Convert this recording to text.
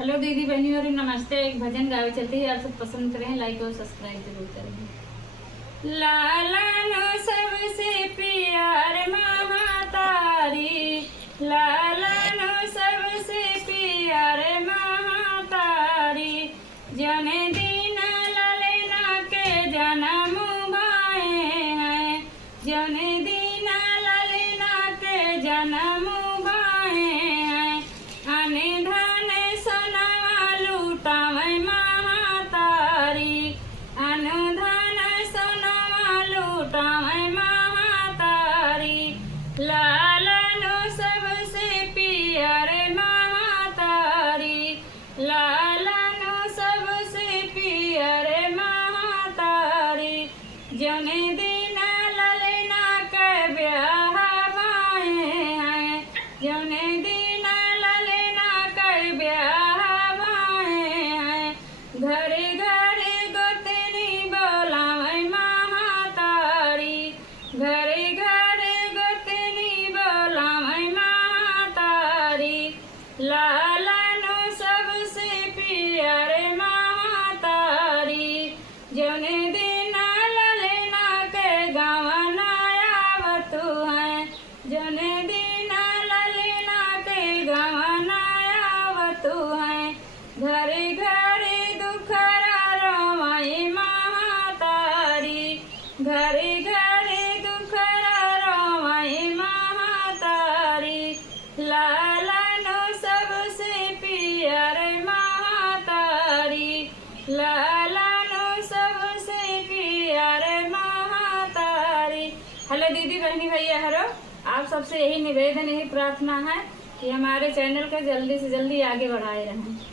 Hello दीदी बहनी और नमस्ते। एक भजन गावे चलते ही आप सब पसंद करें, लाइक और सब्सक्राइब जरूर करें। लाला नो सबसे प्यार महातारी, लाला नो सबसे प्यार महातारी। जने दीना ललेना के जन्म भाए हैं, जने दीना ललेना के जन्म भाए हैं। अने लूटावे महातारी, अनुधन सोनवा लूटावे महातारी। लाला नो सबसे प्यार महातारी, लाला नो सबसे प्यार महातारी। जने दीना ललेना के ब्याह भाए हैं, जने दीना ललेना के ब्याह घरे घरे गोतनी बोलावे महातारी, घरे घरे गोतनी बोलावे महातारी। लाला नो सबसे प्यार महातारी, जने दीना ललेना के गावना आवतु है, जने दीना ललेना के गावना आवतु है। घरे घरे घरे घरे दुखरा रोवाई महातारी। लाला नो सबसे प्यार महातारी, लाला नो सबसे प्यार महातारी। हेलो दीदी बहनी भैया, हेलो। आप सबसे यही निवेदन, यही प्रार्थना है कि हमारे चैनल को जल्दी से जल्दी आगे बढ़ाए रहें।